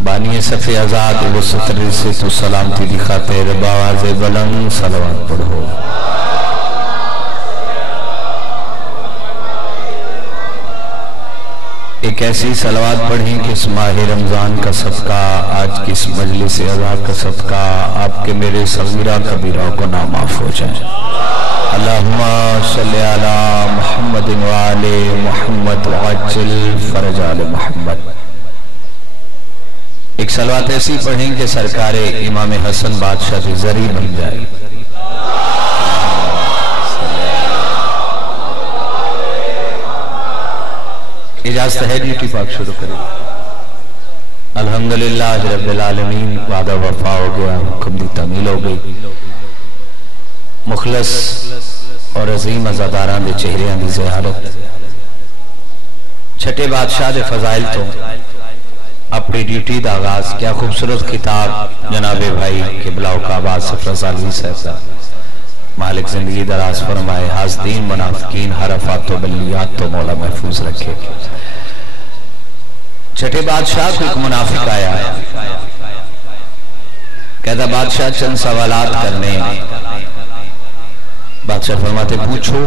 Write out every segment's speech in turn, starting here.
बानी सफ़े आजाद वो सतरे से तो सलामती दी खातिर बावाज़े बुलंद सलवात पढ़ो। एक ऐसी सलवात पढ़ी कि इस माह रमजान का सदका, आज की इस मजलिस अज़ा का सदका आपके मेरे सगीरा कबीरा को ना माफ हो जाए। अल्लाहुम्मा सल्ली अला मुहम्मदिन व आले मुहम्मद व अज्जिल फरज आले मुहम्मद। एक सलवात ऐसी पढ़ी कि सरकार इमाम हसन बादशाह की जरी बन जाए। इजाजत है ड्यूटी पाक शुरू करें। अल्हम्दुलिल्लाह रब्बिल आलमीन, वादा वफा हो गया, हुक्म दी तामील हो गई। मुखलस और अजीम अज़ादारां दे चेहरियां दी ज़ियारत, छठे बादशाह दे फजाइल तो अपनी ड्यूटी का आगाज। क्या खूबसूरत खिताब जनाबे भाई किबला काबा सफरस अली साहब, मालिक जिंदगी दराज फरमाए, हाज़दीन मुनाफिकीन हरफात तो बल्लियात तो मौला महफूज रखे। छठे बादशाह को एक मुनाफिक आया, कहता बादशाह चंद सवालात करने। बादशाह फरमाते पूछो।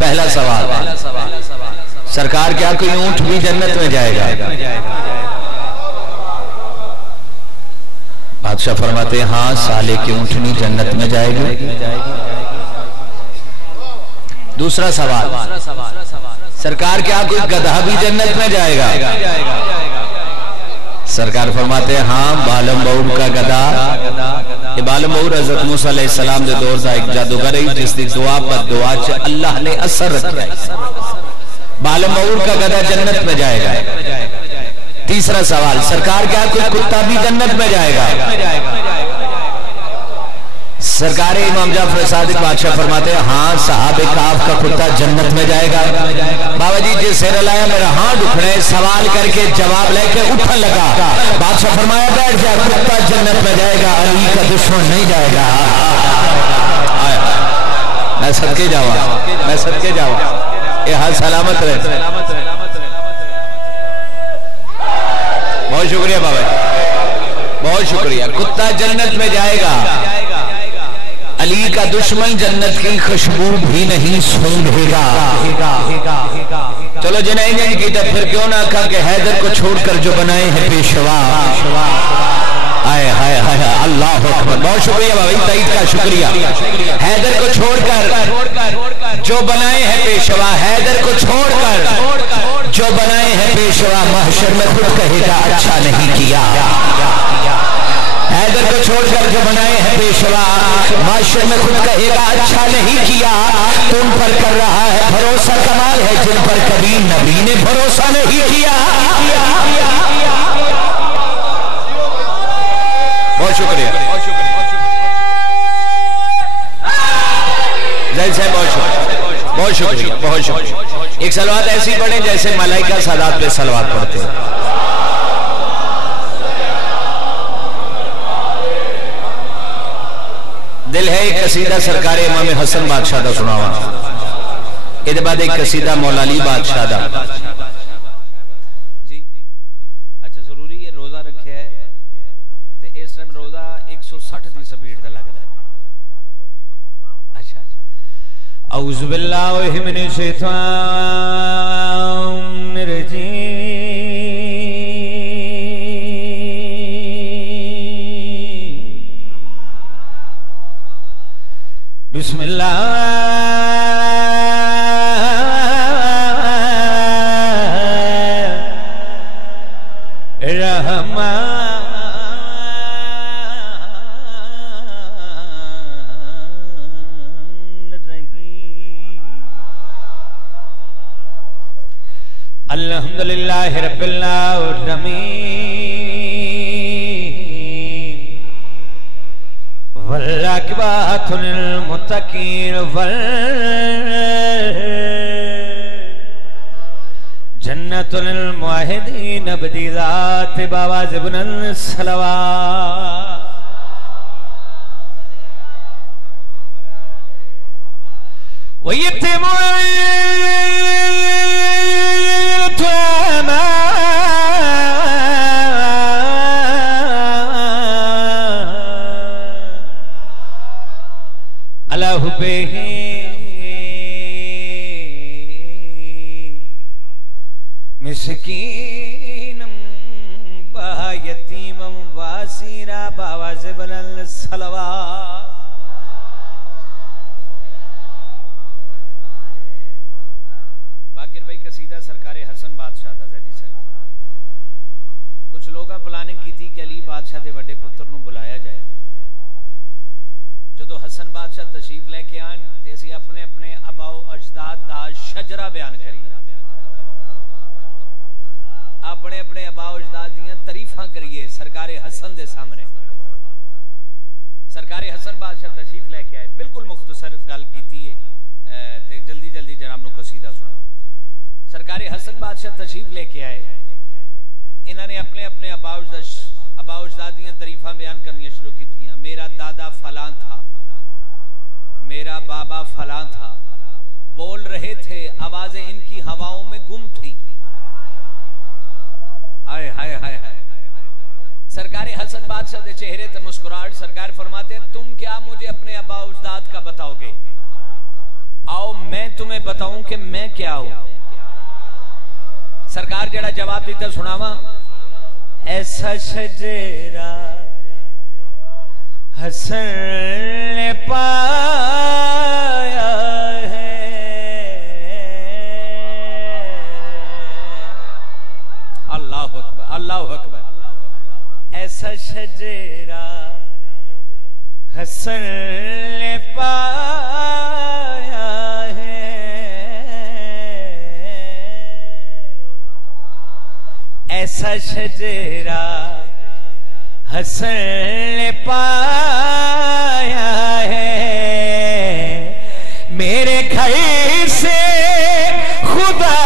पहला सवाल, सरकार क्या कोई ऊंट भी जन्नत में जाएगा? बादशाह फरमाते हाँ, साले की ऊंटनी जन्नत में जाएगी। दूसरा सवाल, सरकार क्या कोई गधा भी जन्नत में जाएगा? सरकार फरमाते हाँ, बालम बऊर का गधा। ये बालम बऊर हज़रत मूसा अलैहिस्सलाम के दौर का एक जादूगर है जिसकी दुआ पर दुआ च अल्लाह ने असर रखा। बालम बऊर का गधा जन्नत में जाएगा। तीसरा सवाल, सरकार क्या कोई कुत्ता भी जन्नत में जाएगा? सरकार इमाम जाफर सादिक बादशाह फरमाते हैं हाँ, साहबे काफ का कुत्ता जन्नत में जाएगा। बाबा जी जिस सिर लाया मेरा हाथ उठने, सवाल करके जवाब लेके उठने लगा। बादशाह फरमाया बैठ जा, कुत्ता जन्नत में जाएगा, अली का दुश्मन नहीं जाएगा। मैं सदके जावा, मैं सदके जावा, ये हाल सलामत रहे। बहुत शुक्रिया बाबा जी, बहुत शुक्रिया। कुत्ता जन्नत में जाएगा, अली का दुश्मन जन्नत की खुशबू भी नहीं सूंघेगा। चलो जिन्हें नहीं की तो फिर क्यों ना कहा कि हैदर को छोड़कर जो बनाए हैं पेशवा। आए हाय हाय अल्लाह अकबर। बहुत शुक्रिया बाबा जी, तईद का शुक्रिया। हैदर को छोड़कर जो बनाए हैं पेशवा, हैदर को छोड़कर जो बनाए हैं पेशवा, महशर में खुद कहेगा अच्छा नहीं किया। हैदर को छोड़कर जो बनाए हैं पेशवा, महशर में खुद कहेगा अच्छा नहीं किया। तुम पर कर रहा है भरोसा, कमाल है जिन पर कभी नबी ने भरोसा नहीं किया। बहुत शुक्रिया, जय साहब, बहुत शुक्रिया, बहुत शुक्रिया, बहुत शुक्रिया। एक सलवात ऐसी पढ़े जैसे मलाइका सादात पे सलवात पढ़ते हैं। दिल है एक कसीदा सरकार इमाम हसन बादशाह का सुनावा, इसके बाद एक कसीदा मौला अली बादशाह का। जी अच्छा, जरूरी है रोजा रखे है ते इस टाइम रोजा 160 की स्पीड का लग रहा है। अच्छा, औज़ु बिल्लाहि मिनश शैतानिर रजीम। बिस्मिल्लाह रहमान रहीम। अल्हम्दुलिल्लाहि रब्बिल आलमीन वल आक़िबतु लिल मुत्तक़ीन वल जन्नतुल मुआहिदीन बदीज़ात बावाज़ बुलंद सलवात। वयतिमुल तमाम बिही मिस्कीनम व यतीमम वासीरा बावाज़ बुलंद सलवात। बाकिर भाई कसीदा सरकारे हसन बादशाह दा ज़ैदी साहब। कुछ लोग प्लानिंग की थी कि अली बादशाह के वड्डे पुत्र नूं बुलाया जाए। जो हसन बादशाह तशरीफ लैके आन ते असीं अपने अपने अबाओ अजदाद दा शजरा बयान करिए, अपने अपने अबाओ अजदाद दियां तारीफां करिए सरकारे हसन दे सामने। सरकारे हसन बादशाह तशरीफ लैके आए, बिल्कुल मुख्तसर गल कीती है ते जल्दी जल्दी जनाब नूं कसीदा सुना। सरकारे हसन बादशाह तशरीफ लेके आए, इन्होंने अपने अपने अबाओ अजदाद दियां तारीफां बयान करनी शुरू की। मेरा दादा फलां था, मेरा बाबा फलां था, बोल रहे थे आवाजें इनकी हवाओं में गुम थी। हाय हाय हाय हाय। सरकार हसन बादशाह के चेहरे ते मुस्कुराहट। सरकार फरमाते तुम क्या मुझे अपने अबा उजदाद का बताओगे? आओ मैं तुम्हें बताऊं कि मैं क्या हूं। सरकार जड़ा जवाब देता सुनावा। ऐसा शजरा हसन ने पाया है, अल्लाह अकबर अल्लाह अकबर। ऐसा शजरा हसन ने पाया है, ऐसा शजरा हसन ने पाया है। मेरे घर से खुदा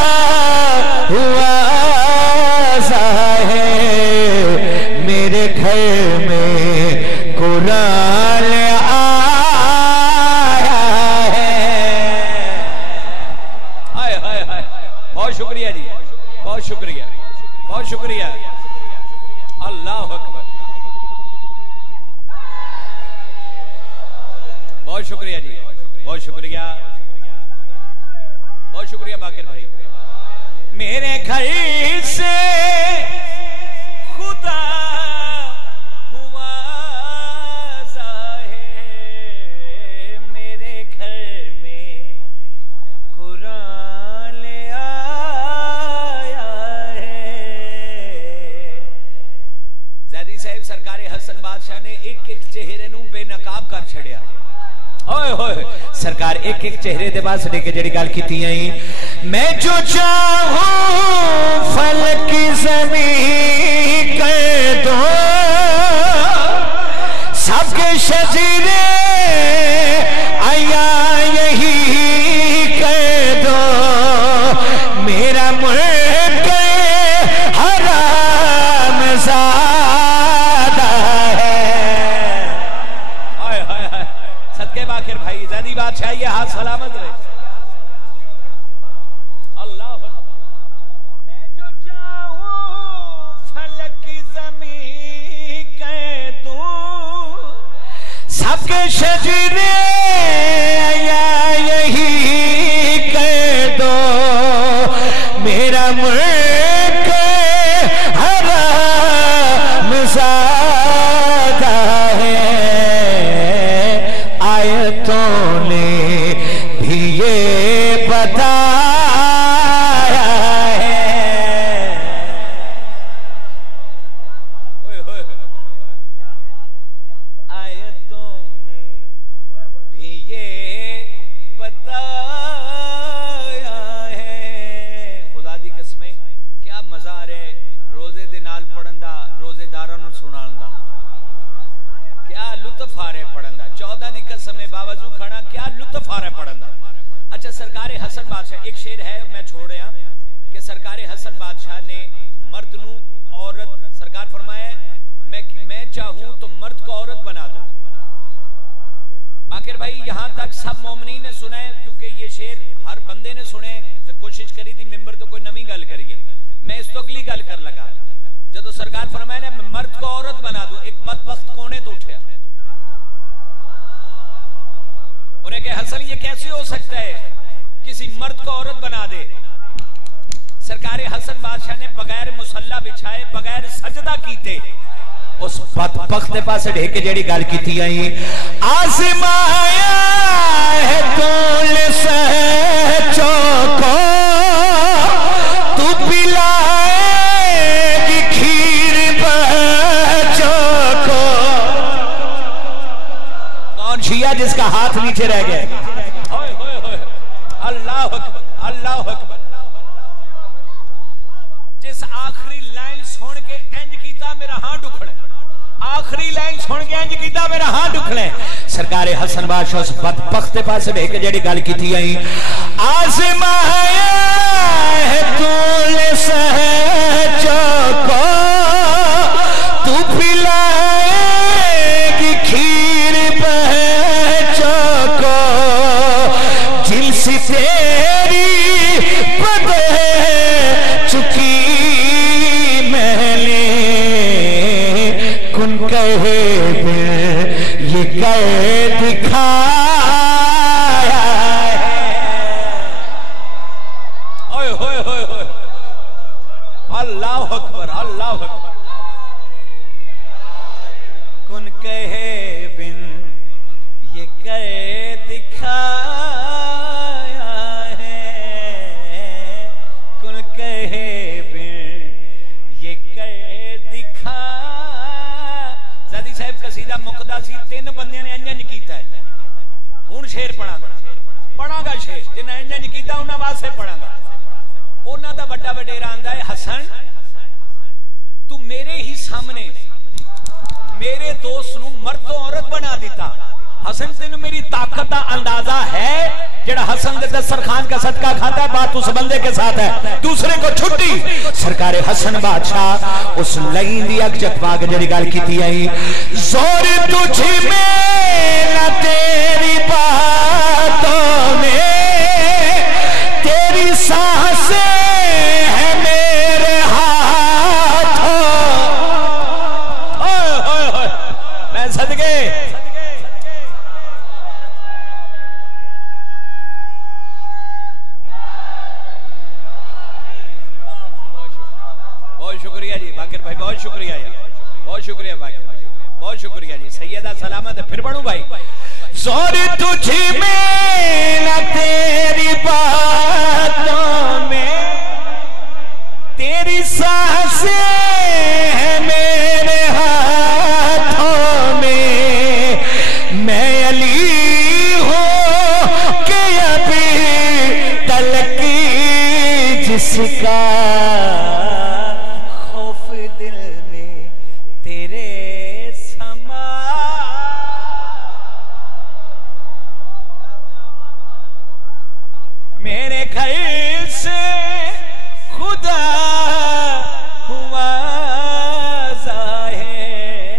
हुआ है, मेरे घर में कुरान आया है। हाय हाय हाय। बहुत शुक्रिया जी, बहुत शुक्रिया, बहुत शुक्रिया। अल्लाह अकबर। बहुत शुक्रिया जी, बहुत शुक्रिया, बहुत शुक्रिया बाकिर भाई। मेरे घर से खुदा हुआ है, मेरे घर में कुरान आया है। ज़ैदी साहब सरकार हसन बादशाह ने एक एक चेहरे नूं बेनकाब कर छड़िया। ओए होए सरकार एक एक चेहरे दे पास लेके जड़ी गल कीती आई। मैं जो चाहूं फलक ज़मीं कर दो, सबके शजरे आया यही कर दो। मेरा मुल्क हराम ज़ादा है। हाय हाय हाय। सदके बाकिर भाई ज़ैदी बादशाह ये हाथ सलामत रहे। अल्लाह मैं जो चाहूं फलक ज़मीं कर दूं, सबके शजरे या यही कर दो। मेरा मुल्क हराम ज़ादा है। आयतों ने भी ये बताया है। आयतों ने भी ये बताया है। खुदा दी कसमें क्या मजा आ रहा है रोजे दे नाल पढ़न दा, रोजेदारां नूं सुनाउण दा। क्या लुत्फ आ रहा है पढ़न दा। 14 दी कसम है बावजूद खाना क्या लुत्फ आ रहा है पढ़न दा। अच्छा सरकार हसन बादशाह एक शेर है मैं छोड़ रहा कि सरकार हसन बादशाह ने मर्द नू औरत, सरकार फरमाया मैं चाहूं तो मर्द को औरत बना दूं। बाकिर भाई यहां तक सब मोमिनीन ने सुना है, क्योंकि ये शेर हर बंदे ने सुने तो कोशिश करी थी मिंबर तो कोई नवी गल करिए। मैं इस तो अगली गल कर लगा। जो सरकार फरमाया ना मैं मर्द को औरत बना दूं, एक बदबख्त कोने तो उठा। उन्हें कहा हसन ये कैसे हो सकता है किसी मर्द को औरत बना दे। सरकार हसन बादशाह ने बगैर मुसल्ला बिछाए बगैर सजदा कीते उस बदबख्त दे पासे ढेक के जेड़ी गल कीती आई आज़माया है तूल सहचो को तू पिलाएगी खीर बच्चों को। कौन शिया जिसका हाथ नीचे रह गया? अल्लाह अकबर अल्लाह अकबर। जिस आखिरी लाइन सुन के इंज कीता मेरा हाथ उखड़े, आखिरी लाइन सुन के इंज कीता मेरा हाथ उखड़े। सरकार हसन बादशाह उस बदबख्त के पास देख के जेड़ी गल कीती आई आज़माया है तूने सहजो को तू पिलाएगी खीर बच्चों को जिनसी तेरी बदे चुकी मैंने कुन कहे ये कहे दिखाया ओए होए होए होए अल्लाह अकबर अल्लाह अकबर। कुन कहे बिन ये कहे दिखाया है कुन कहे बिन ये कहे दिखा। ज़ादी साहब कसीदा मुकदा सी तीन बंदे ने इंजन कीता है हुण शेर पढ़ांगा शेर जिन्हें इंजन कीता उन्हां वास्ते पढ़ांगा। उन्हां दा बड़ा वडेरा आंदा है हसन तू मेरे ही सामने मेरे दोस्त नूं मर्द तो औरत बना दिता। हसन तेन मेरी ताकत का अंदाजा है जेड़ा हसन दे दस्तरखान का सदका खाता है बात उस बंदे के साथ है दूसरे को छुट्टी। सरकार हसन बादशाह उस लाइन दी अग जतवा के जेड़ी गल कीती आई जोर तुझ में ना तेरी बातों में तेरी सांसें है मेरे हाथों। ओए ओए ओए मैं सदके शुक्रिया जी बाकिर भाई बहुत शुक्रिया यार बहुत शुक्रिया बाकिर भाई बहुत शुक्रिया जी। सैयदा सलामत है फिर पढ़ूं भाई जोर तुझ में ना तेरी बातों में तेरी सांसें है मेरे हाथों में मैं अली हूँ कि अभी तलक जिसका मेरे घर से खुदा हुआ ज़ाहिर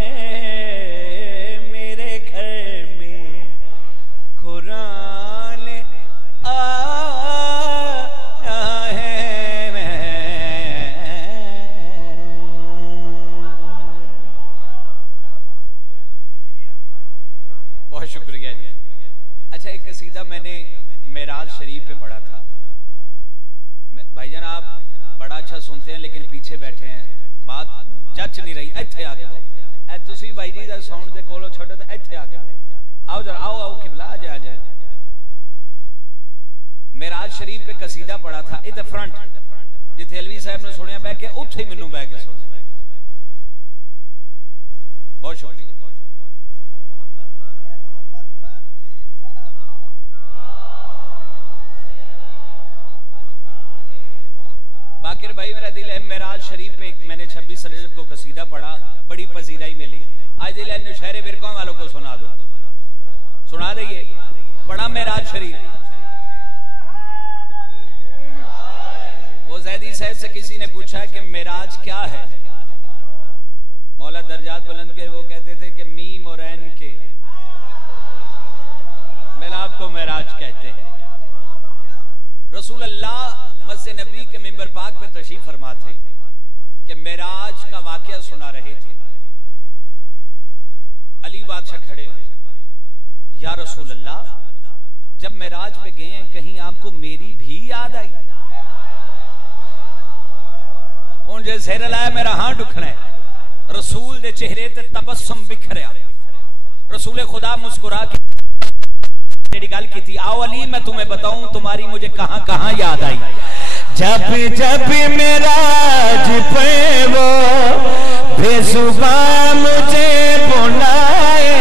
मेरे घर में कुरान आया है। बहुत शुक्रिया जी। अच्छा एक कसीदा मैंने मेराज शरीफ पे पढ़ा था। भाईजान आप बड़ा अच्छा सुनते हैं लेकिन पीछे बैठे हैं बात जच नहीं रही। इत्थे आके बहु तुसी भाई जी दा साउंड दे कोलो छोड़ो तो इत्थे आके बहु आओ जरा आओ आओ किबला आ जा मेराज शरीफ पे कसीदा पढ़ा था इधर फ्रंट जिथे अलवी साहब ने सुनिया बह के उत्थे ही मैनू बह के सुन। बहुत शुक्रिया। बाकिर भाई मेरा दिल है मेराज शरीफ पे मैंने 26 रजब को कसीदा पढ़ा बड़ी पजीराई मिली। आज दिल है नौशहरे फिरकों वालों को सुना दो सुना देंगे पढ़ा मेराज शरीफ। वो जैदी साहब से किसी ने पूछा कि मेराज क्या है। मौला दर्जात बुलंद के वो कहते थे कि मीम और ऐन के मिलाप को मेराज कहते हैं। रसूल अल्लाह मस्जिद नबी के मिंबर पाक पे तशरीफ फरमा थे कि मेराज का वाकया सुना रहे थे। अली बादशाह खड़े या रसूल अल्लाह जब मेराज पे गए हैं कहीं आपको मेरी भी याद आई? हूं जे सिर लाया मेरा हां दुखना है। रसूल दे चेहरे ते तबस्सुम बिखरिया। रसूल खुदा मुस्कुरा के तेरी गल की थी, आओ अली मैं तुम्हें बताऊं तुम्हारी मुझे कहां कहां याद आई। जब जब मेराज पे वो बेजुबान मुझे बुलाए,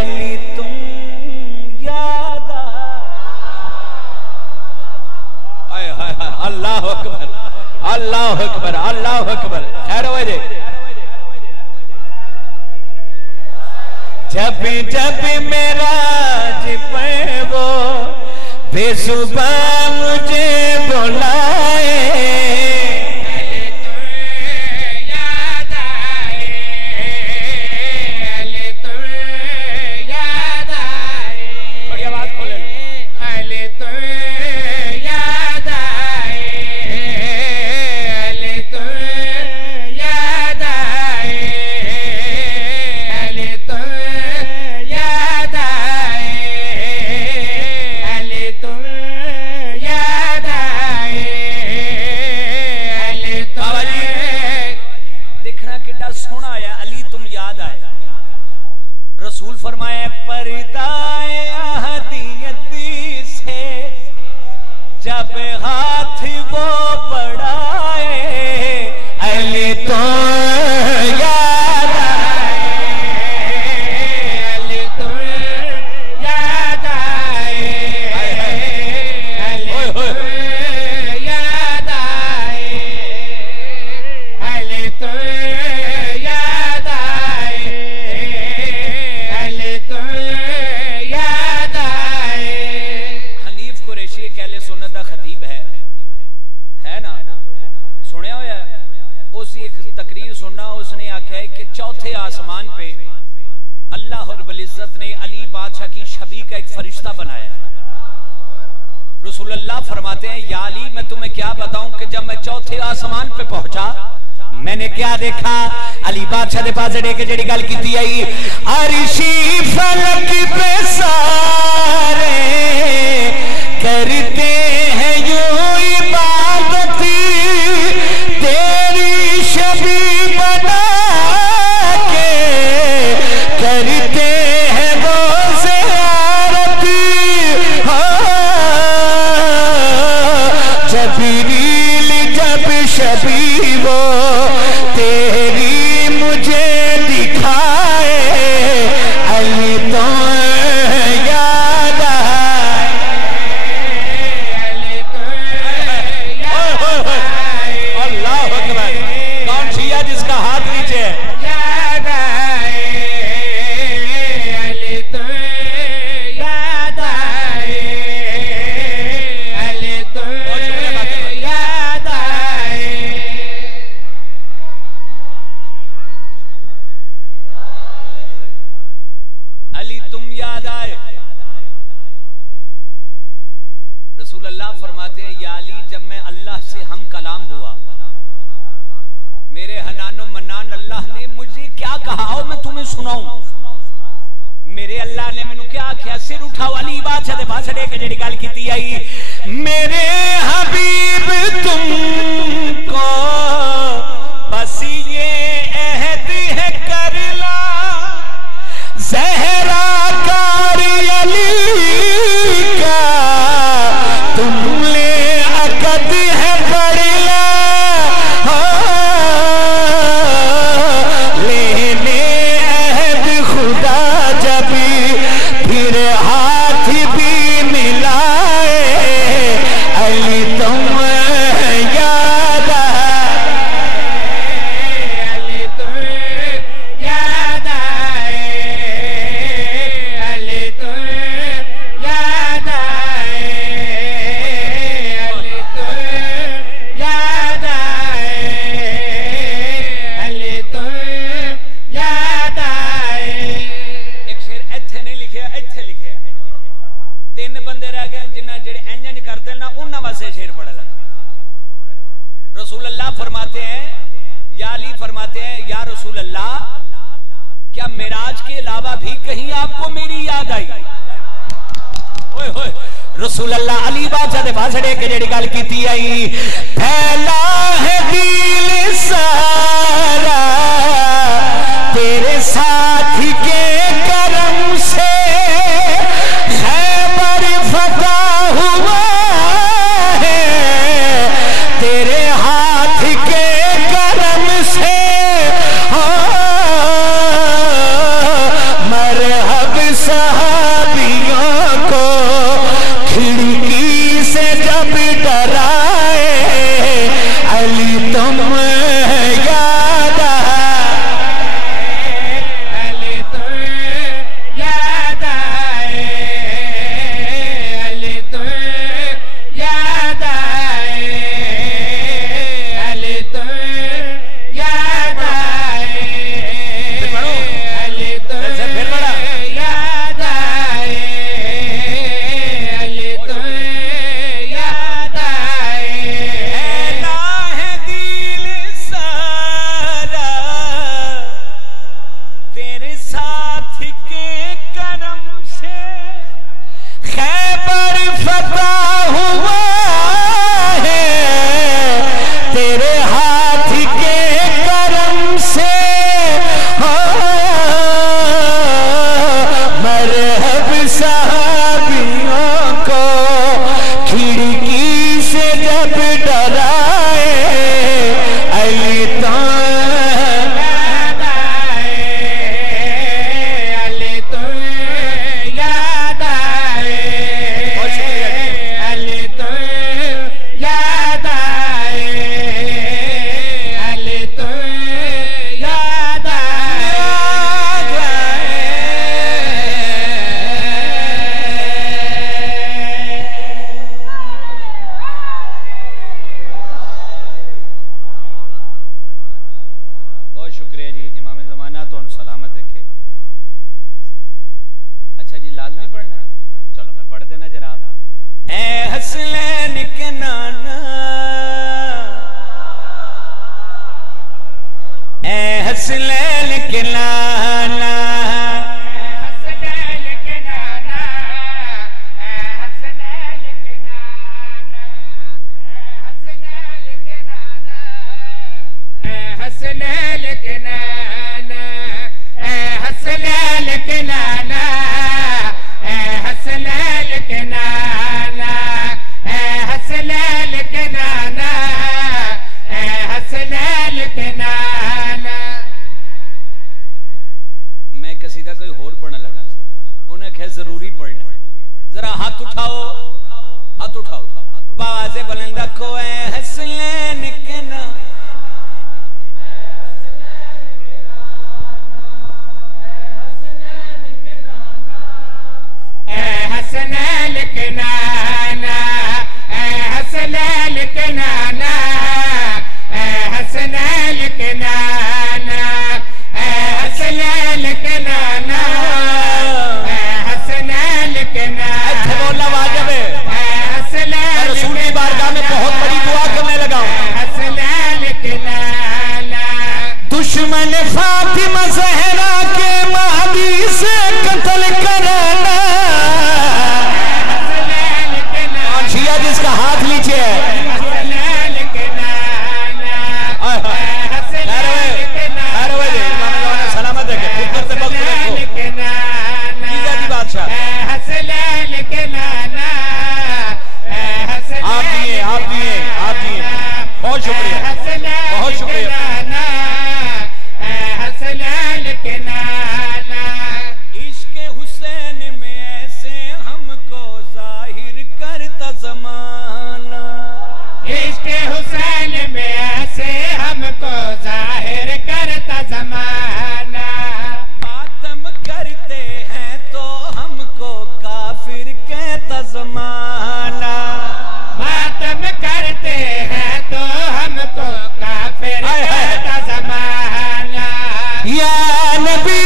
अली तुम याद आए। हाय हाय अल्लाह अकबर अल्लाह अकबर अल्लाह अकबर। खैर हो जे जब जब मेराज पे वो बेजुबान मुझे बुलाए, याद आए, तो याद आए, बड़ी आवाज खोले तो याद आए, तो याद आए, तो याद आए, तुम याद आए, बाबा जी देखना कितना सोना आया। अली तुम याद आए। रसूल फरमाए पर्दाए अहदियत से जब हाथ वो बढ़ाए, अली तो याद अली तुम याद आए, अली तुम याद आए, अली तुम याद आए, अली तुम याद आए। हनीफ कुरैशी एक अहले सुन्नत दा खतीब है ना, सुनिया होया। उसकी एक तकरीर सुनना, उसने आख्या है कि चौथे आसमान पे अल्लाह रब्बुल इज्जत ने अली बादशाह की छवि का एक फरिश्ता बनाया है। रसूलुल्लाह फरमाते हैं या अली मैं तुम्हें क्या बताऊं कि जब मैं चौथे आसमान पे पहुंचा मैंने क्या देखा। अली बादशाह दे पास जेड़े के जेड़ी गल कीती आई, अर्शी फलक पे सारे करते हैं यूं इबादत, तेरी छवि बना के करते हैं वो ज़ियारत। जबरील जब छवि वो तेरी मुझे दिखाए, अली तो याद आए, अली तुम याद आए, अल्लाह अकबर। कौन शिया जिसका हाथ नीचे है? याद आए, अली तुम याद आए, अली तुम याद आए। अली तुम याद आए। रसूल अल्लाह फरमाते हैं या अली जब मैं अल्लाह से हम कलाम हुआ, मेरे हनानो मन्नान अल्लाह ने मुझे क्या कहा और मैं तुम्हें सुनाऊं। मेरे अल्लाह ने मैनू क्या आख्या, सिर उठाओ अली बादशाह दे पास डे के जेड़ी गल कीती आई, मेरे हबीब तुमको बस ये अहद है कर ला, ज़हरा कारी अली का तुमने अकद है बड़ला, लेने अहद खुदा जब फिर हाथ भी मिलाए, अली तुम याद आए, अली तुम याद आए, अली तुम याद आए, अली तुम याद आए, अली तुम याद आए। एक शेर इत्थे नहीं लिखे, इत्थे लिखे। तीन बंदे रह गए जिन्हें जेड़े इंज करते ना उन्हां वास्ते शेर पढ़ लगा। रसूल अल्लाह फरमाते हैं या अली फरमाते हैं या रसूल अल्लाह क्या मेराज के अलावा भी कहीं आपको मेरी याद आई? रसूल अल्लाह अली बादशाह दे बासड़े के जेड़ी गल कीती आई फैला है दिल सारा तेरे साथी के करम से खैबर फतह हुआ है तेरे हाथ के करम से मरहब सहाबियों को खिड़की से जब डराए अली तुम याद अली तुम याद आए अली तुम याद आए अली तुम याद आए अली तुम याद आए अली तुम याद आए फैला है दिल सारा तेरे साथ के करम से खैबर फतह हुआ है तेरे हाथ के करम से मरहब सहाबियों को खिड़की से जब डराए अली तो याद आए अली तुम याद आए अली तुम याद आए अली तुम याद बहुत शुक्रिया जी इमाम ज़माना तो सलामत रखे। अच्छा जी लाजमी पढ़ना है? चलो मैं पढ़ देना जरा ए हसनैन के नाना ए हसनैन के नाना हसनैन के नाना हसनैन के नाना हसनैन के नाना हसनैन के नाना हसनैन के नाना हसनैन के नाना हसनैन के नाना हसनैन के नाना मैं कसीदा कोई होर पढ़ने लगा उन्हें कहा जरूरी पढ़ना जरा हाथ उठाओ बावाजे बुलंद को ए हसनैन के नाना हसनैन के नाना हसनैन के नाना हसनैन के नाना हसनैन के नाना हसनैन के नाना बोलना वाजिब है हसनैन रसूल की बारगाह में बहुत बड़ी दुआ करने लगा हूं हसनैन के नाना दुश्मन फातिमा ज़हरा के महदी से कत्ल कराना हसनैन के नाना शिया जिसका हाथ नीचे है हसनैन के नाना हसनैन के नाना सलामत है पुत्र से वक्त हसनैन देखो के नाना जीजा जी बादशाह हसनैन के नाना आप दिए बहुत शुक्रिया बहुत शुक्रिया हसनैन के नाना इश्क हुसैन में ऐसे हमको जाहिर करता जमाना इश्क हुसैन में ऐसे हमको जाहिर करता जमाना मातम करते हैं तो हमको काफिर कहता जमाना मातम करते हैं तो हमको काफिर कहता जमाना या नबी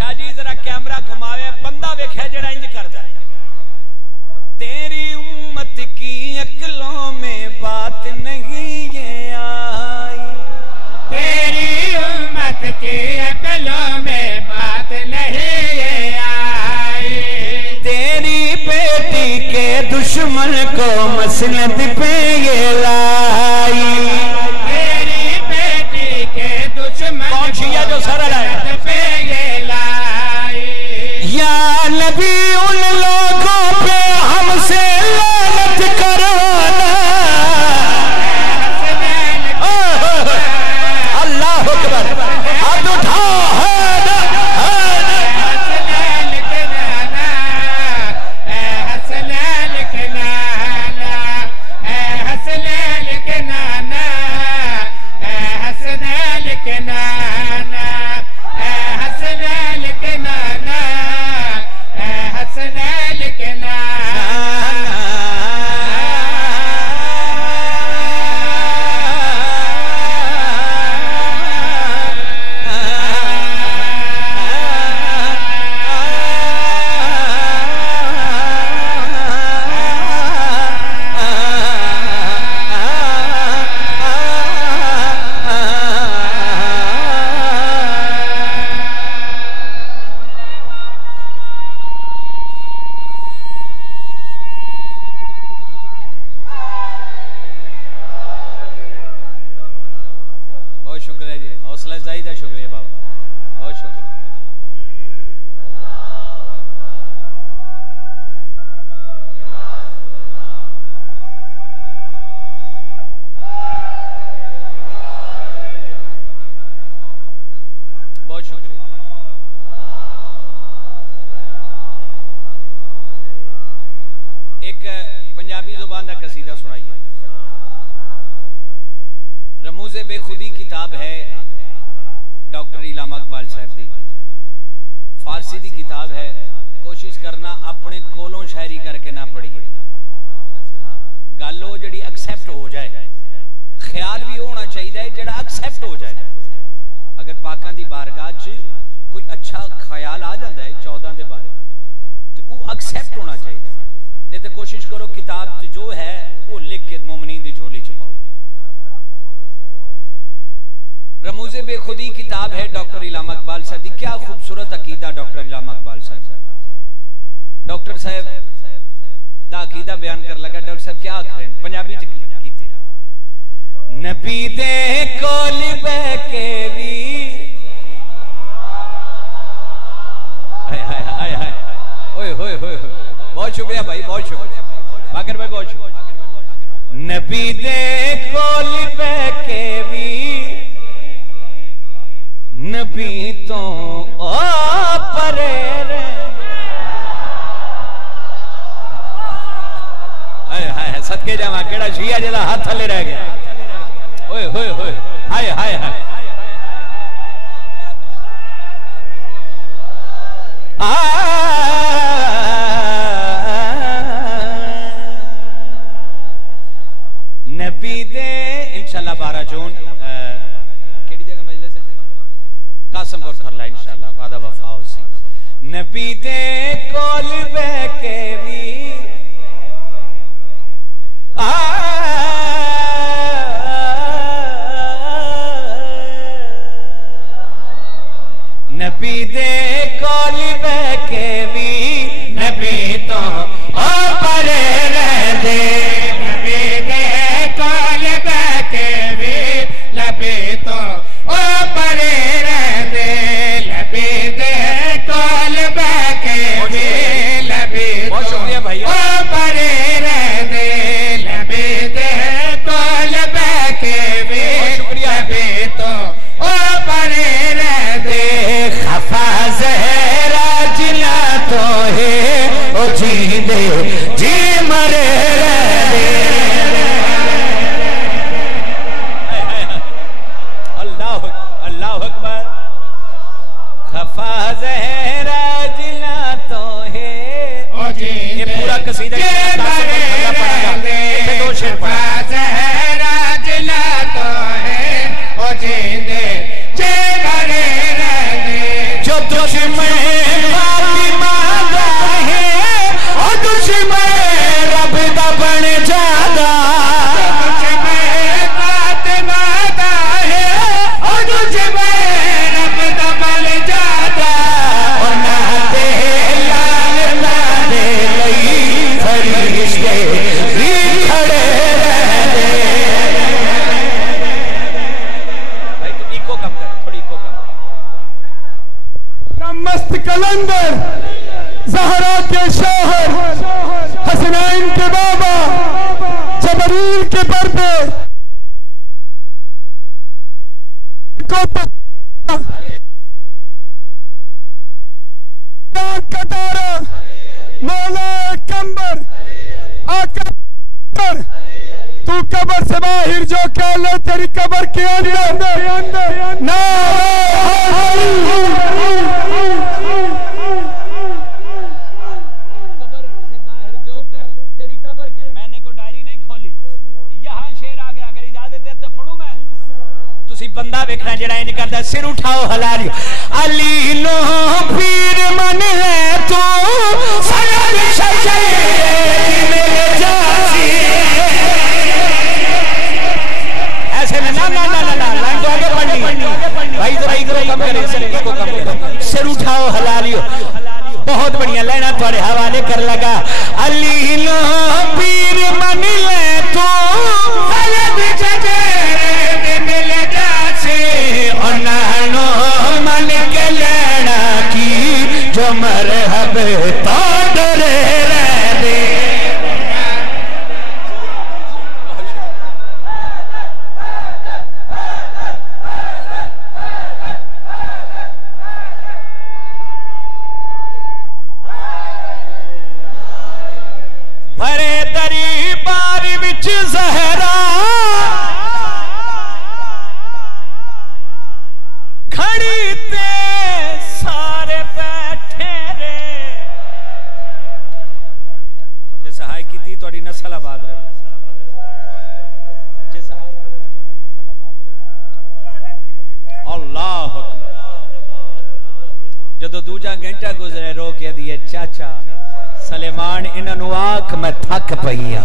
शाह जी जरा कैमरा घुमावे बंदा वेख्या जड़ा इंज करदा तेरी उम्मत की अक्लों में बात नहीं ये आई तेरी उम्मत की अक्लों में बात नहीं ये आई तेरी बेटी के दुश्मन को मसनद पे ये लाई तेरी बेटी के दुश्मन कौन शिया जो सरल है पे ये लाई या नबी उन लोगों पे हमसे लानत करवाना अल्लाह अकबर हाथ उठा पंजाबी जुबान का कसीदा सुनाइए रमूज़े बेखुदी किताब है डॉक्टर इलामा इकबाल साहब की फारसी की किताब है कोशिश करना अपने कोलों शायरी करके ना पढ़िए हाँ गल वो जी एक्सेप्ट हो जाए ख्याल भी होना चाहिए जड़ा एक्सेप्ट हो जाए अगर पाकां दी बारगाह च कोई अच्छा ख्याल आ जाता है 14 के बारे तो वो एक्सेप्ट होना चाहिए नहीं तो कोशिश करो किताब जो है वो लिख के मोमिनीन दी झोली च पाओ रमूज़े बेखुदी किताब है डॉक्टर इलामा इकबाल साहब की क्या खूबसूरत अकीदा डॉक्टर इलामा इकबाल साहब डॉक्टर साहब दा अकीदा बयान कर लगा डॉक्टर साहब क्या आखिर पंजाबी च कीती नबी दे कोल बैठ के भी हाय हाय हाय हाय ओए होए होए बहुत शुक्रिया भाई बहुत शुक्रिया बाकर भाई बहुत शुक्रिया नबी दे कोल बैठ के भी नबी तो ओ परे रे हाय हाय सदके जावा केड़ा शिया जेदा हाथ थले रह गया ओए होए होए हाय हाय हाय नबी दे इंशाल्लाह 12 जून केड़ी जगह मजलिस है कासमपुर खरला इंशाल्लाह वादा वफा होसी नबी दे कोल बैठ के भी नबी दे कोल बैठ के भी नबी तो ओ परे रह दे नबी दे कोल बैठ के भी नबी तो ओ परे रह दे नबी दे कोल बैठ के भी नबी बहुत शुक्रिया भैया ओ परे रह दे नबी दे कोल बैठ के भी शुक्रिया नबी तो ओ परे रह दे खफा जहरा जिला तो है ओ जी दे जी मरे दे अल्लाह अल्लाह अकबर खफा जहरा जिला तो है ओ जी ये पूरा कसीदा दो शेर पढ़ा जहरा जिला तो है ओ जी दे जे मरे रह दे जो दुश्मन फातिमा दा है ओ दुश्मन रब दा बन जादा दुश्मन फातिमा दा है ओ दुश्मन रब दा बन जादा ओ ना दे लाल ना दे लई फरिश्ते भी खड़े रहंदे भाई तो इको कम कर थोड़ी इको कम मस्त कलंदर ज़हरा के शोहर हसनैन के बाबा जबरील के पर्दे कतारा मौला कंबर आका तू कबर से बाहर जो कह ले तेरी कबर के अंदर ना बंदा वेखना जड़ा इंज करदा सिर उठाओ हलाल अली नो पीर मन है तू सयद शजर मेरे जासी ऐसे में ना ना ना ना लाइन तो आगे बढ़नी भाई जरा इधर कम करे सिर को कम सिर उठाओ हलालियो बहुत बढ़िया लाइना तुम्हारे हवाले कर लगा अली नो पीर मन ले तू सयद शजर मन के लेना की जो मरहब तादरे रह दे भरे दरी बार विच ज़हरा खड़ी ते सारे बैठे रे जे सहाय की थोड़ी नस्ल आबाद रहे जे सहाय की नस्ल आबाद रहे अल्लाह जदों दूजा घंटा गुजरे रो के दिए चाचा सलेमान इन्हों आख मैं थक पईया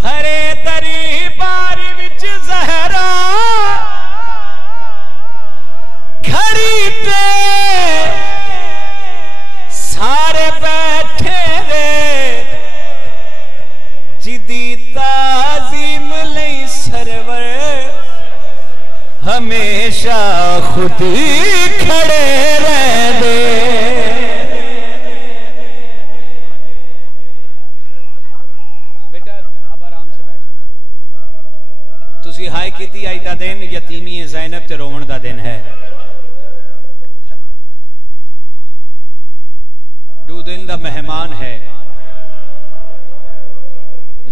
भरे दरी बारी विच ज़हरा खड़ी पे सारे बैठे रे जिदी ताजीम लई सरवर हमेशा खुद ही खड़े रह दे बेटा अब आराम से बैठ तुसी हाय कीती आई दा दिन यतीमी ज़ैनब ते रोवण दा दिन है दो दिन दा मेहमान है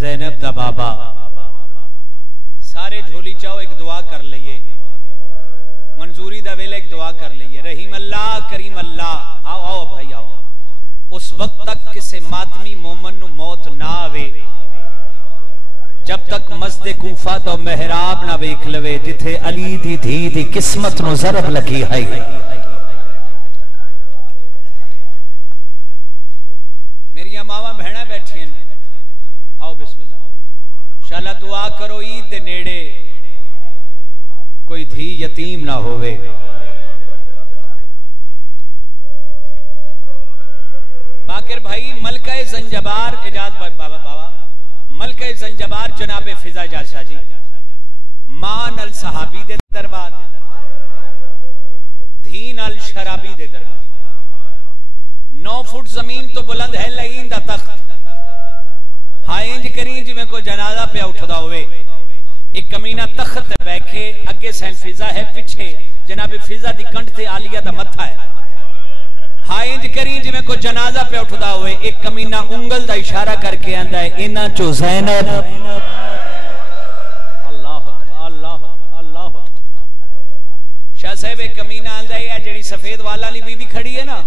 ज़ैनब दा बाबा सारे झोली चाओ एक दुआ कर लइए मंजूरी दा वेले एक दुआ कर लइए रहीम अल्लाह करीम अल्लाह आओ आओ भाई आओ उस वक्त तक किसी मातमी मोमन नु मौत ना आवे जब तक मस्जिद कूफा तो मेहराब ना वेख लवे जिथे अली दी धी दी किस्मत नु ज़रब लगी है मेरिया मावा बहना बैठी आओ बिस्मिल्लाह शाला दुआ करो ईद दे नेड़े कोई धी यतीम ना होवे बाकिर भाई मलका ज़ंजबार इजाज बाबा बाबा मलका ज़ंजबार जनाबे फिजा जाशा जी मान अल सहाबी दे दरबार धीन अल शराबी दे दरबार 9 फुट जमीन तो बुलंद है लईन दा तख्त हाइंज करी जिवें को जनाजा पे उठदा होवे एक कमीना तख्त बैठे अगे सैन फिजा है पीछे जनाबे फिजा दी कंठ ते आलिया दा मथा है हाइंज करी जिवें को जनाजा पे उठदा होवे एक कमीना उंगल दा इशारा करके आंदा है इना चो ज़ैनब अल्लाह अल्लाह अल्लाह शाह साहब एक कमीना आंदा है जेड़ी सफेद वाला ली बीबी खड़ी है ना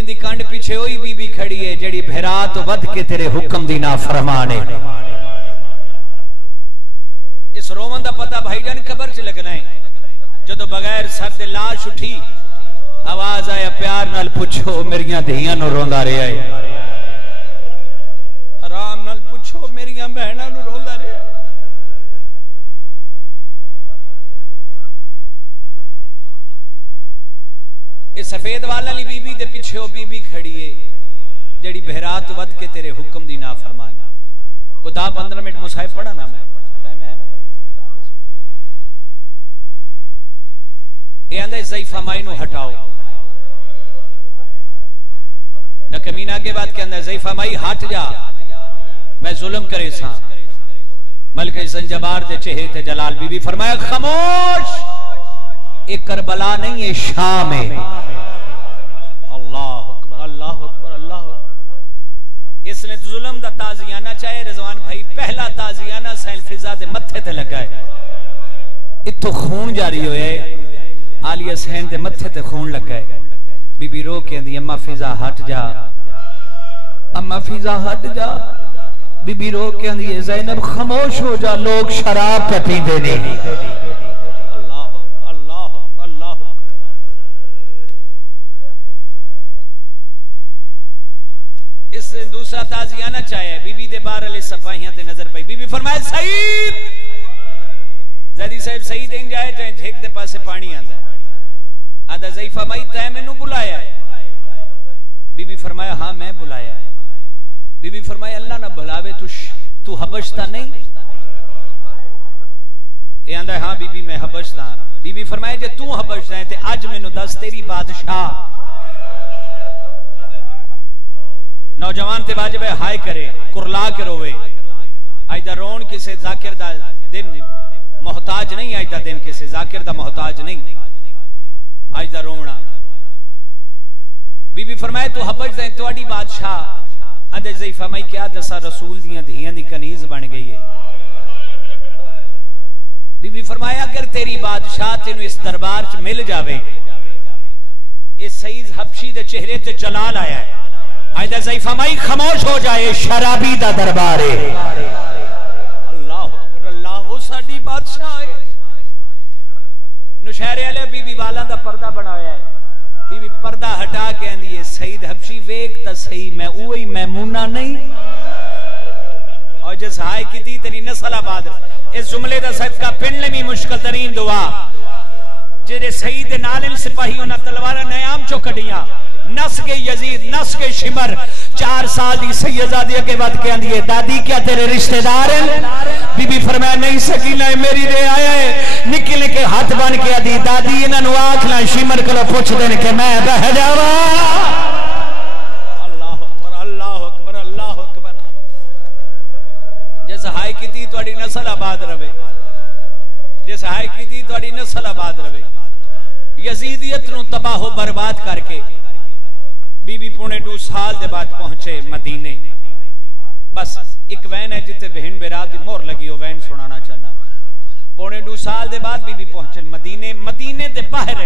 इंदी कंड पीछे वही बीबी खड़ी है जेड़ी भैरात वध के तेरे हुक्म दी नाफरमान है इस रोमन दा पता भाईजान कबर च लगना है जो बगैर सर दे लाश उठी आवाज आया प्यार नाल पुछो मेरिया धियां नु रोंदा रहा है आराम नाल पुछो मेरिया बहना नु रोंदा रहा है ये सफेद वाला ली बीबी दे पिछे ओ बीबी खड़ी है जड़ी बहरात वद के तेरे हुक्म दी नाफरमान को 10-15 मिनट मुसाहिब पढ़ा ना मैं टाइम है ना भाई ये आंदा ज़ईफा माई नु हटाओ न कमीना के बाद के अंदर ज़ईफा माई हट जा मैं जुल्म करे सा मलके ज़ंजबार दे चेहरे ते जलाल बीबी फरमाया खामोश एक करबला नहीं है शाम है अल्लाह अकबर अल्लाह अकबर अल्लाह इसने जुल्म दा ताजियाना चाहे रिजवान भाई पहला ताजियाना सैल फिजा दे मत्थे ते लगा है इत्थों खून जारी होया है आलिया सैन दे मत्थे ते खून लगा है बीबी रो के आंदी अम्मा फिजा हट जा अम्मा फिजा हट जा बीबी रो के आंदी ज़ैनब खामोश हो जा लोग शराब पे पींदे ने अल्लाह अल्लाह अल्लाह इसने दूसरा ताजियाना चाहे बीबी दे बार अले सपाहियां ते नजर पई बीबी फरमाए सईद ज़ैदी साहब सईद इन जाए चाहे झेक दे पासे पानी आंदा आदा ज़ईफा माई तै मैनू बुलाया है बीबी फरमाया हां मैं बुलाया है बीबी फरमाया अल्लाह ना बुलावे तू हबशता नहीं ये आंदा हां बीबी मैं हबशता बीबी फरमाया जे तू हबशता है ते आज मैनू दस तेरी बादशाह नौजवान ते वाजिब है हाय करे कुरला के रोवे आज दा रोन किसे जाकिर दा दिन मोहताज नहीं आज दा दिन किसे जाकिर दा मोहताज नहीं आज दा रोवना बीबी फरमाए तू हबश दे तोड़ी बादशाह आदे ज़ईफा माई क्या दसा रसूल दियां धियां दी कनीज बन गई है बीबी फरमाया अगर तेरी बादशाह तेनू इस दरबार च मिल जावे इस सईद हबशी दे चेहरे ते जलाल आया है आदा ज़ईफा माई खामोश हो जाए शराबी दा दरबार है अल्लाह अकबर अल्लाह वो साडी बादशाह है नुशहरे वाले बीबी वाला दा पर्दा बनाया है बीबी पर्दा हटा के आंदी है सईद हबशी वेख ता सही मैं ओही मैमूना नहीं और जिस हाय की दी तेरी नस्ल आबाद इस जुमले दा सदका पिंड में मुश्किल तरीन दुआ जेरे सईद नाल सिपाही उन्हां तलवारां नयाम चो कढियां नस के यजीद नस के शिमर 4 साल दी सैयदादी के बाद के आंदी है दादी क्या तेरे रिश्तेदार हैं बीबी फरमाया नहीं सकीना मेरी रे आया है निकल के हाथ बन के आदी दादी इन्हां नु आखना शिमर को पूछ देन के मैं बह जावा अल्लाह अकबर अल्लाह अकबर अल्लाह अकबर जिस हाय कीती तोड़ी नस्ल आबाद रवे जिस हाय कीती तोड़ी नस्ल आबाद रवे यजीदियत नु तबाह बर्बाद करके बीबी पौने 2 साल के बाद पहुंचे मदीने बस एक वैन है जिते बहन बेरात की मोहर लगी हो वैन सुनाना चलना पौने 2 साल के बाद बीबी पहुंचे मदीने मदीने दे बाहर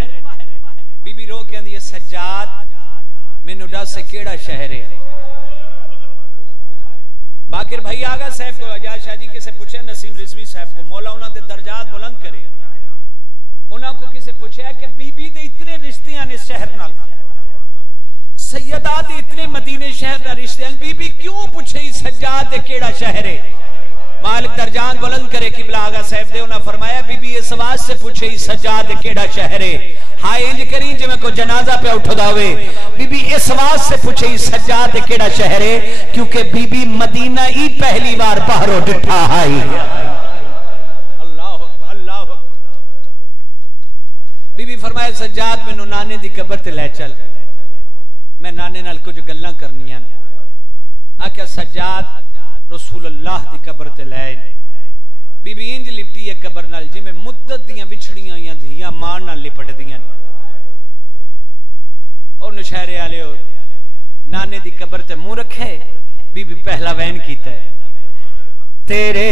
बीबी रो के आंदी सज्जाद मैनू दस केड़ा शहर है बाकिर भाई आगा साहब को आजाद शाह जी किसे पूछे नसीम रिजवी साहब को मौला उन्हां दे दर्जात बुलंद करे उन्हां को किसे पूछा कि बीबी दे इतने रिश्ते ने शहर नाल सैयदा दे इतने मदीने शहर दा रिश्ते बीबी क्यों पूछे सज्जाद दे केड़ा शहर है मालिक दर्जान बुलंद करे किबला आगा साहब दे उन्हां फरमाया बीबी इस बात से पूछे सज्जाद दे केड़ा शहर है हां इंज करी जिवें को जनाजा पे उठदा होवे बीबी इस बात से पूछे सज्जाद दे केड़ा शहर है क्योंकि बीबी मदीना ही पहली बार बाहरों डिठा आई अल्लाह अकबर अल्लाह अकबर बीबी फरमाया सज्जाद मैनू नाने दी कब्र ते ले चल मैं नाने नाल कुछ गल्लां करनियां आख्या सज्जाद रसूलुल्लाह दी कब्र ते ले बीबी इंज लिपटी है कब्र नाल जिवें मुद्दत दियां विछड़ियां होईयां धियां मां नाल लिपटदियां और नशहरे वाले नाने दी कब्र ते मुंह रखे बीबी पहला वैन कीता है तेरे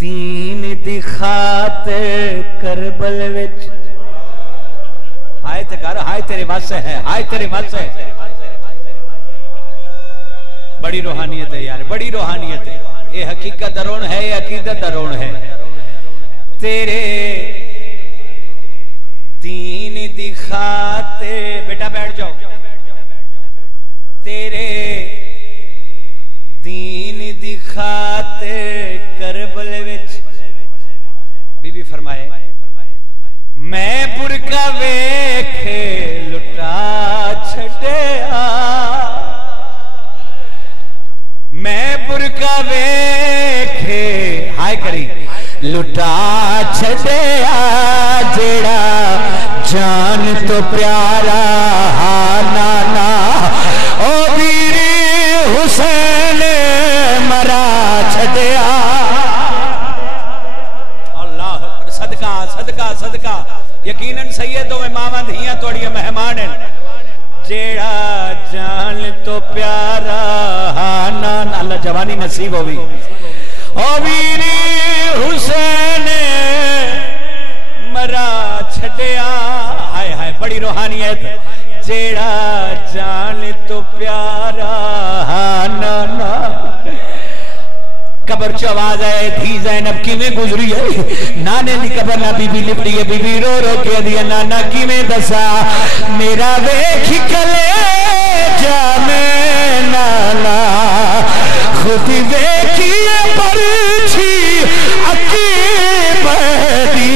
दीन दी खातिर करबल विच हाय ते कर हाय तेरे वास्ते है हाय तेरे वास्ते बड़ी रूहानियत है यार बड़ी रूहानियत है ये हकीकत दरोन है ये अकीदत दरोन है तेरे दीन दिखाते, बेटा बैठ जाओ, तेरे दीन दिखाते करबल विच बीबी फरमाए मैं बुरका वेखे लुटा छड़िया, मैं बुरका वेखे हाय करी लुटा छड़िया, जेड़ा जान तो प्यारा हा नाना ओ वीरी हुसैन मरा छड़िया। अल्लाह सदका सदका सदका, यकीनन सैयदो में मावा धियां तोड़िया मेहमान हैं, जेड़ा जान तो प्यारा हा नाना, अल्लाह जवानी नसीब होवी ओ वीरी हुसैन मरा छड़िया। हाय हाय बड़ी रूहानियत, जेड़ा जान तो प्यारा नाना। कबर च आवाज आए धी ज़ैनब किवें गुजरी है, नाने दी कबर ना बीबी लिपटी है, बीबी रो रो के दिया नाना किवें दसा मेरा वेख कले जा मैं नाना खुद वेखिए परछी अकी बदी,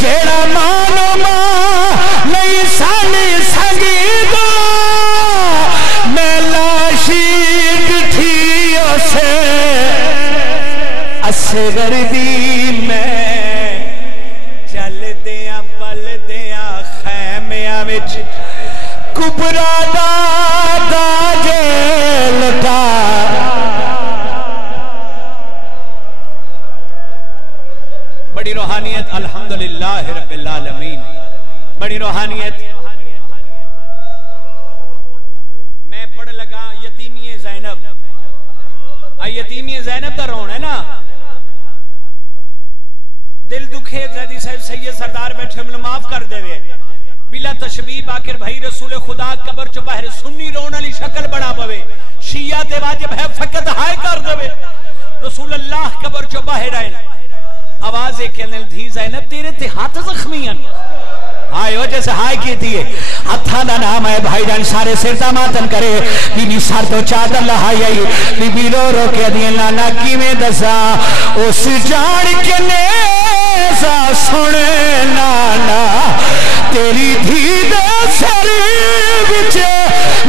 जेड़ा मानो मां नहीं सानी संगी दो मैं लाशी थी उसे असगर दी, मैं चल दिया पल दिया खैमिया विच कुबरा दा जे लटा। बड़ी रूहानियत अल्हम्दुलिल्लाह रब्बिल आलमीन, बड़ी रूहानियत। मैं पढ़ लगा यतीमी ज़ैनब, यतीमी ज़ैनब का रोन है ना, दिल दुखे जैदी साहब सैयद सरदार बैठे हमने माफ कर देवे बिला तशबीह बाकिर भाई रसूल खुदा कबर चो बाहर सुन्नी रोन वाली शक्ल बना पवे, शिया ते वाजिब है फकत हाय कर देवे, रसूल अल्लाह कबर चो बाहर आए आवाज एक कहने धी ज़ैनब तेरे ते हाथ जख्मी हैं, आयो जैसे हाय की थी हथा दा नाम है भाईजान सारे सिरता मातन करे, बीबी सर तो चादर लहाई आई, बीबी रो रो के दिए नाना किवें दसा उस जान के नेज़ा सुने नाना तेरी धी दे सर विच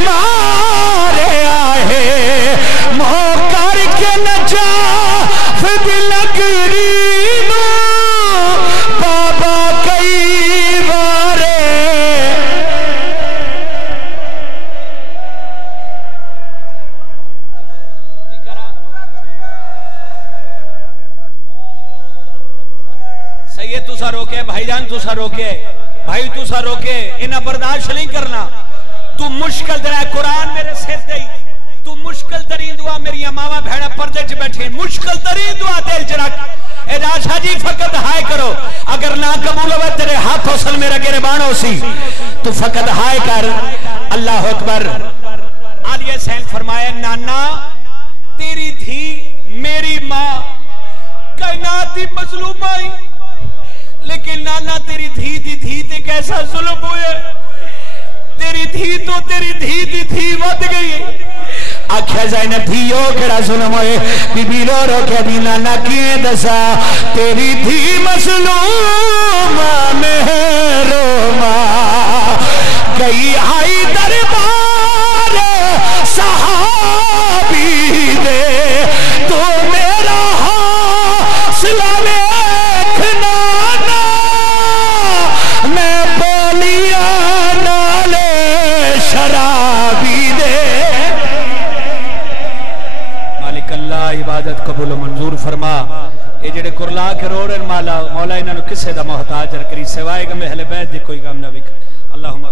मारे आहे मोह करके न जा फिर लगरी बाबा कई बारे। सैयद तुसा रोके भाईजान, तुसा रोके भाई, तुसा रोके इन्हें बर्दाश्त नहीं करना। तू मुश्किल दरा कुरान मेरे सिर ते, तू मुश्किल तरीन दुआ मेरी मावा भैड़ा पर्दे च बैठे, मुश्किल तरीन दुआ दिल च रख राजा जी फकत हाय करो, अगर ना कबूल हो तेरे हाथों सल मेरा गिरबान हो सी तू फकत हाय कर। अल्लाह अकबर। आलिया सैन फरमाया नाना तेरी धी मेरी माँ कायनात दी मजलूम आई, लेकिन नाना तेरी धी ते कैसा जुल्म हुए, तेरी धी तो तेरी धी दी थी वध गई। आख्या ज़ैनब धियो केड़ा जुल्म होए, बीबी रो रो के दी नाना किए दसा तेरी धी मसलूम मेहरो मां गई आई दरबार सहाबी दे, तो मेरा हौसला वेख नाना मैं बोलिया नाले शराबी दे। अल्लाह इबादत कबूल मंजूर फरमा। ये जेडे कुरला के रो रहे माला मौला इन्होंने किसे दा मोहताज करी सिवाए गमे हले बैद दी कोई गम ना विख। अल्लाहुम्मा